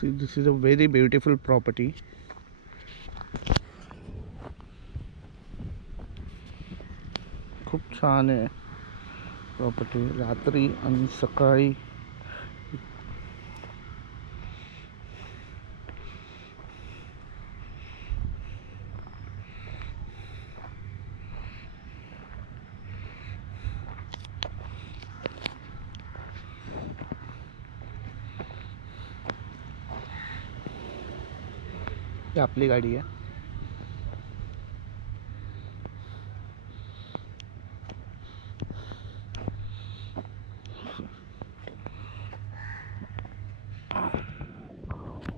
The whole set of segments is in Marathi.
See, this is a very beautiful property. खूप छान आहे प्रॉपर्टी. रात्री आणि सकाळी ही आपली गाडी आहे.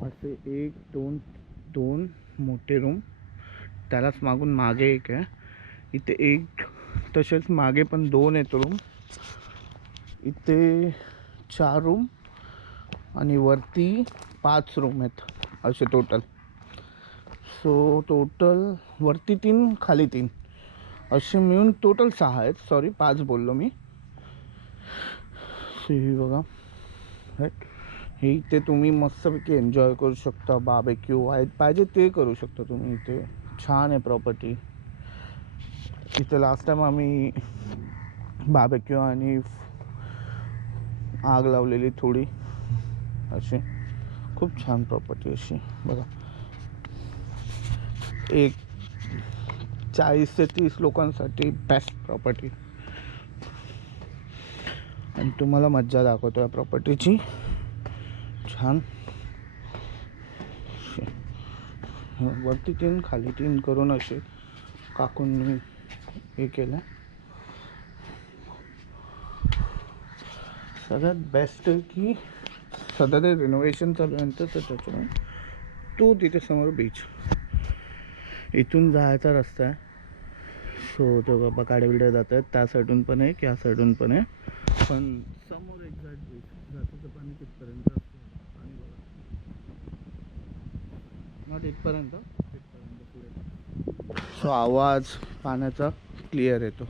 असे एक दोन मोठे रूम, त्यालाच मागून मागे एक आहे. इथे एक, तसेच मागे पण 2 आहेत रूम. इथे 4 रूम आणि वरती 5 रूम आहेत असे टोटल. सो टोटल वरती 3 खाली 3 असे मिळून टोटल 6 आहेत. सॉरी 5 बोललो मी. सो हे बघा, हे इथे तुम्ही मस्तपैकी एन्जॉय करू शकता. बार्बेक्यू आहे पाहिजे ते करू शकता तुम्ही. इथे छान आहे प्रॉपर्टी. इथे लास्ट टाइम आम्ही बार्बेक्यू आणि आग लावलेली थोडी. अशी खूप छान प्रॉपर्टी अशी बघा. एक 40 ते 30 लोकांसाठी बेस्ट प्रॉपर्टी. आणि तुम्हाला मज्जा दाखवतो या प्रॉपर्टीची. छान वरती 3 खाली 3 करून असे काकूंनी हे केलं. सगळ्यात बेस्ट आहे की सध्या ते रिनोव्हेशन चालू आहे तर त्याच्यामुळे तो तिथे समोर बीच, इथून जायचा रस्ता आहे. सो तो बाबा गाड्या बिड्या जात आहेत. त्या साईडून पण आहे, या साईडून पण आहे. पण समोर एक्झॅक्ट बीच, जातीचं पाणी तिथपर्यंत असतं. पाणी बघा, नॉट इथपर्यंत, तिथपर्यंत पुढे. सो आवाज पाण्याचा क्लिअर येतो.